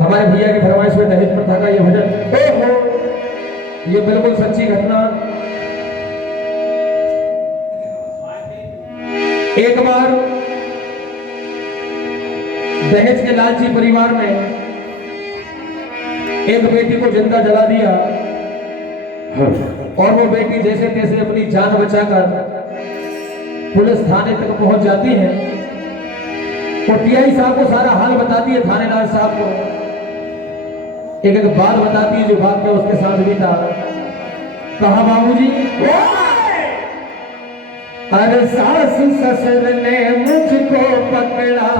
हमारे भैया की फरमाइश में दहेज प्रथा का ये भजन, ये बिल्कुल सच्ची घटना। एक बार दहेज के लालची परिवार ने एक बेटी को जिंदा जला दिया और वो बेटी जैसे तैसे अपनी जान बचाकर पुलिस थाने तक पहुंच जाती है। तो टीआई साहब को सारा हाल बताती है, थानेदार साहब को एक एक बात बताती है जो वाक्य उसके साथ भी था। कहा बाबूजी, अरे सास ससुर ने मुझको पकड़ा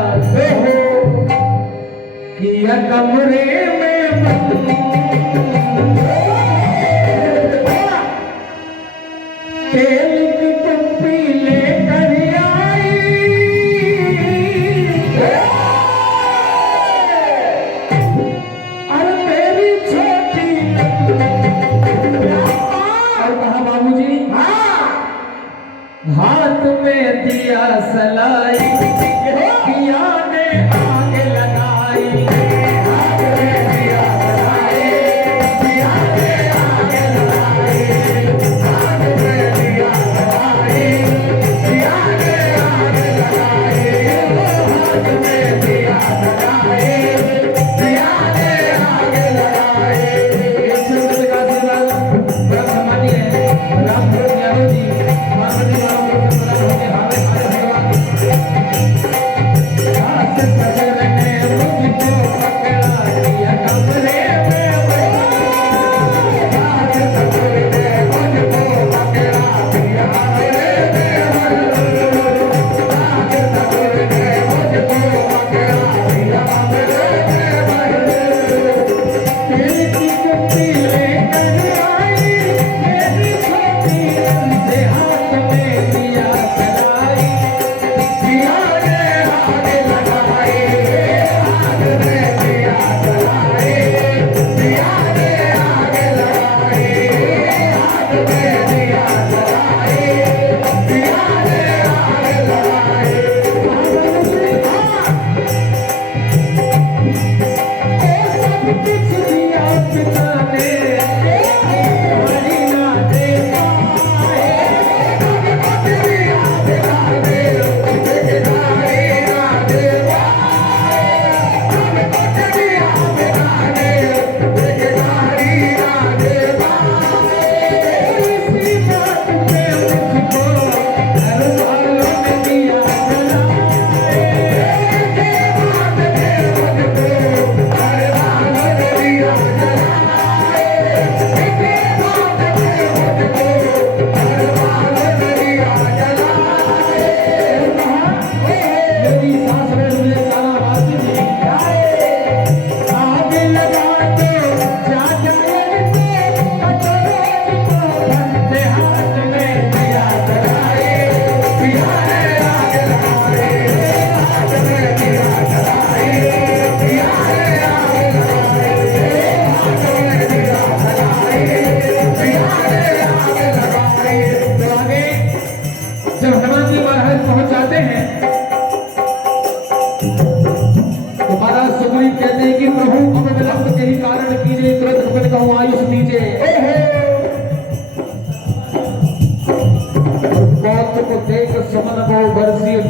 किया कमरे में तेल की कुप्पी लेकर आई, अरे मेरी छोटी। और कहा बाबूजी, हाथ में दिया सलाई पिया ने आग लगाई, हाथ में दिया सलाई पिया ने आग लगाई, हाथ में दिया सलाई पिया ने आग लगाई, हाथ में दिया सलाई पिया ने आग लगाई। राम यादव जी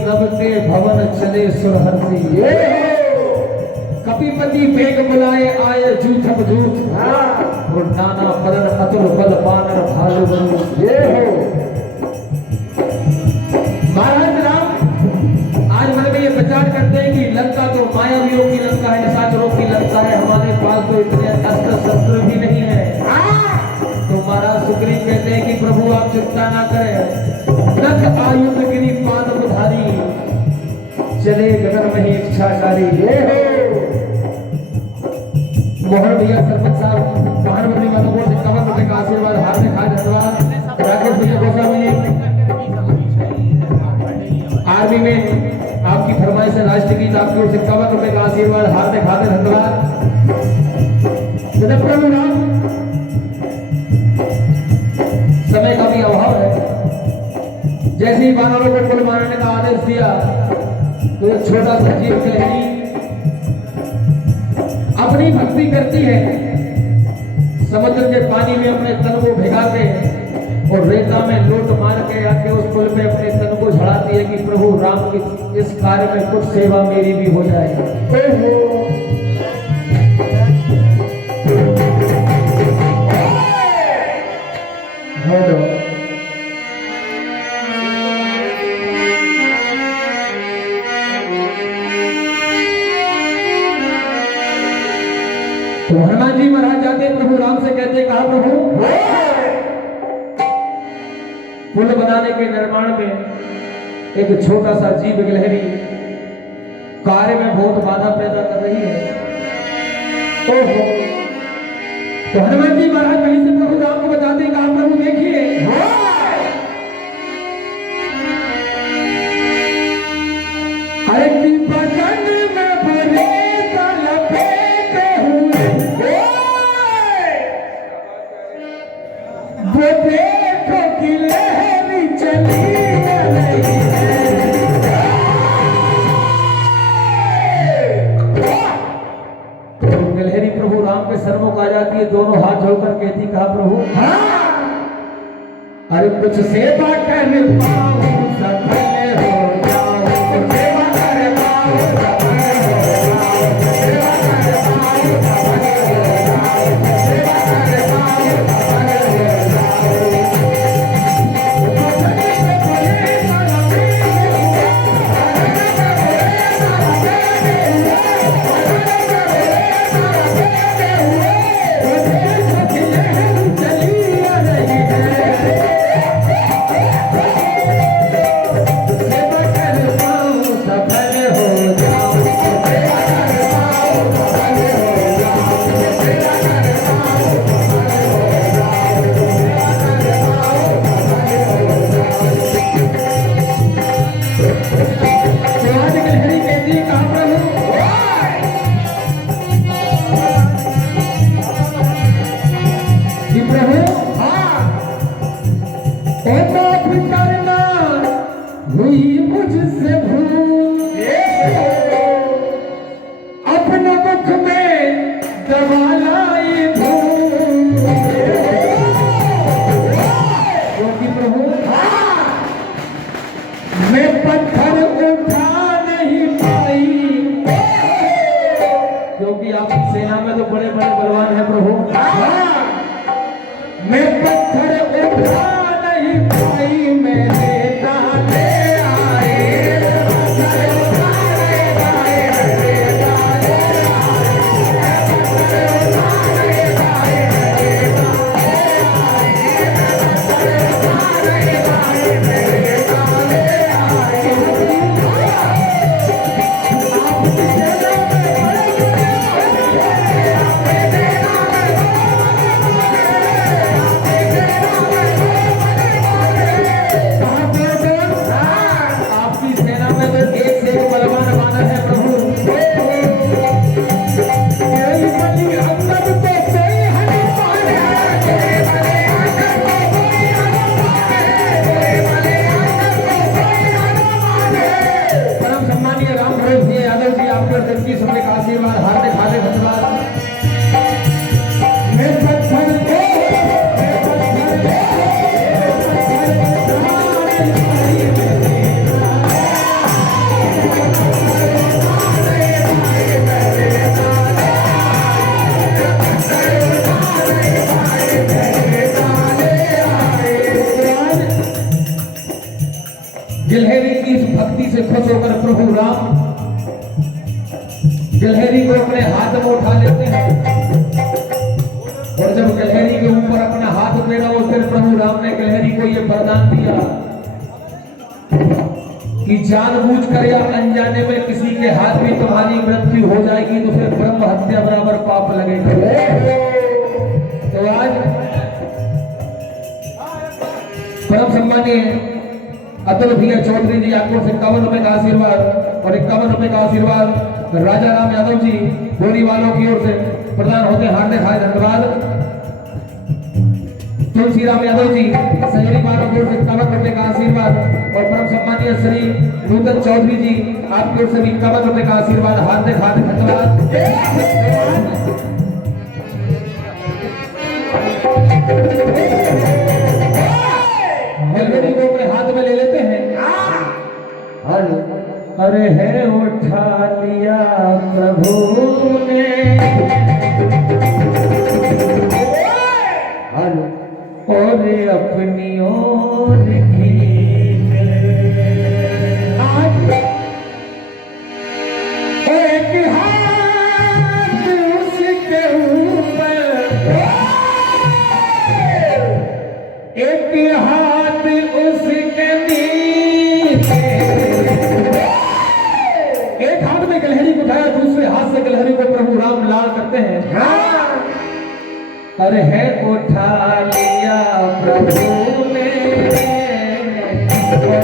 पार्वती भवन चले सुरहर्षि, कपिपति बेग बुलाए आए झूठम झूठ, नाना परन अतुल बल बानर भालु बनु। ये हो महाराज राम आज मन में ये विचार करते हैं कि लंका तो मायावियों की लंका है, निशाचरों की लंका है, हमारे पास तो इतने अस्त्र शस्त्र भी नहीं है। तो महाराज सुग्रीव कहते हैं कि प्रभु आप चिंता ना करें, नख आयुध गिरी पाद उधारी, चले गगन में ही इच्छाचारी। ये हो मोहन भैया सरपंच साहब मोहन भैया का तो कमर रुपए का आशीर्वाद हार्दिक धन्यवाद। राकेश भैया गोस्वामी आर्मी में आपकी फरमाइश है राष्ट्रगीत आपकी ओर से कमर रुपए का आशीर्वाद हार्दिक धन्यवाद। प्रभु राम समय का भी अभाव है, जैसे ही वानरों को कुल मारने का आदेश दिया तो एक छोटा सा जीव गिलहरी अपनी भक्ति करती है, समुद्र के पानी में अपने तन को भिगा के और रेता में लोट मार के आके उस पुल पे अपने तन को झड़ाती है कि प्रभु राम की इस कार्य में कुछ सेवा मेरी भी हो जाए। तो हनुमान जी महाराज जाते प्रभु राम से कहते, कहा प्रभु पुल बनाने के निर्माण में एक छोटा सा जीव गिलहरी कार्य में बहुत बाधा पैदा कर रही है। ओहो, तो हनुमान जी महाराज वहीं से प्रभु राम को बताते हैं, कहा प्रभु देखिए अरे की बदन में भरे लपेटे हुए वो देखो कि लहरी चली रही है। तो गिलहरी प्रभु राम के सरमुख आ जाती है, दोनों हाथ जोड़कर कहती, कहा प्रभु अरे कुछ सेवा कर पाऊं सफल हो जाऊं, सेवा कर पाऊं सफल हो जाऊं, सेवा कर पाऊं सफल हो जाऊं, सेवा कर पाऊं सफल हो जाऊं। गिलहरी की इस भक्ति से खुश होकर प्रभु राम गिलहरी को अपने हाथ में उठा लेते हैं और जब गिलहरी के ऊपर अपना हाथ फेरा उस दिन प्रभु राम ने गिलहरी को यह वरदान दिया कि जानबूझकर या अनजाने में किसी के हाथ में तुम्हारी मृत्यु हो जाएगी तो फिर ब्रह्म हत्या बराबर पाप लगेगा। तो आज परम सम्मानीय अतुल भैया चौधरी जी आपको 51 रुपए का आशीर्वाद और 51 रुपए का आशीर्वाद राजा राम यादव जी बोरी वालों की ओर से प्रदान होते हार्दिक धन्यवाद। तुलसीराम यादव जी शहरी मानव बोर्ड से 51 रुपए का आशीर्वाद और परम सम्मानीय श्री नूतन चौधरी जी आपकी ओर से भी 51 रुपए का आशीर्वाद हार्दिक हार्दिक धन्यवाद। हेलमेट को अपने हाथ में ले लेते हैं। अरे है उठा लिया प्रभु ने और अपनी ओर खींच एक हाथ उसके ऊपर एक हाथ उसके नीचे एक हाथ में गिलहरी को उठाया दूसरे हाथ से गिलहरी को प्रभु राम लाल करते हैं। अरे है उठा लिया प्रभु ने और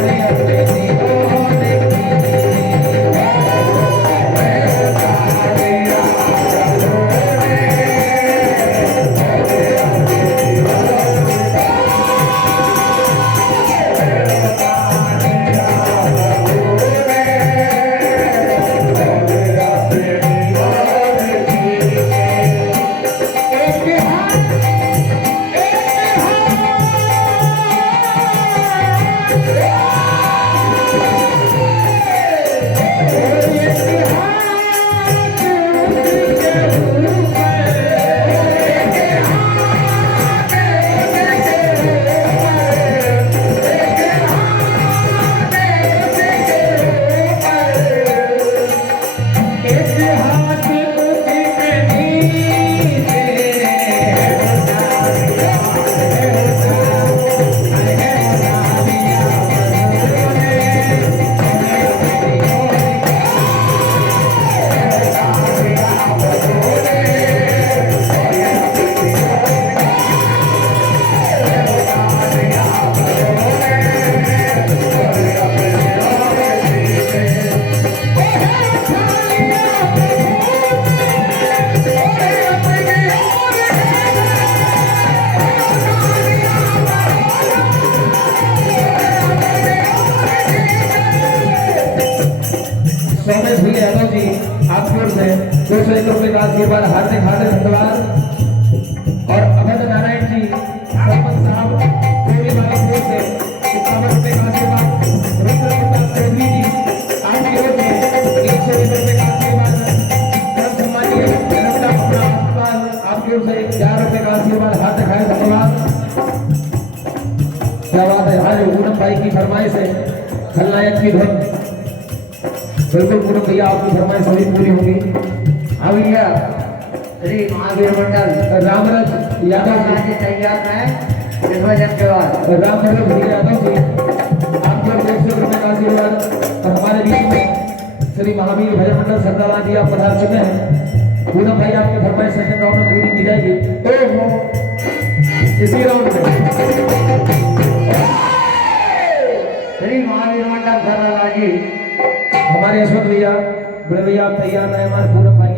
अपनी ओर आशीर्वाद हार्दिक हार्दिक धन्यवाद। और अभय नारायण जी सरपंच साहब पूरी बालापुर से 51 रुपए का आशीर्वाद। रुद्र प्रताप चौधरी जी आपकी ओर से 101 रुपए का आशीर्वाद। परम सम्मानीय रविदा अस्पताल आपकी ओर से 1000 रुपए का आशीर्वाद हार्दिक हार्दिक धन्यवाद। क्या बात है। आज पूनम भाई की फरमाइश है खलनायक की धुन। बिल्कुल पूनम भैया आपकी फरमाइश सभी पूरी होगी। भैया श्री महावीर मंडल रामरथ यादव जी तैयार है विभाजन के बाद रामरथ यादव जी आपको 100 रुपए का आशीर्वाद। और हमारे बीच में श्री महावीर भजन मंडल सरदारा जी आप पधार चुके हैं। पूनम भाई आपकी फरमाइश सेकंड राउंड में पूरी की जाएगी। इसी राउंड में श्री महावीर मंडल सरदारा जी हमारे यशवंत भैया बड़े भैया आप तैयार हैं। हमारे पूनम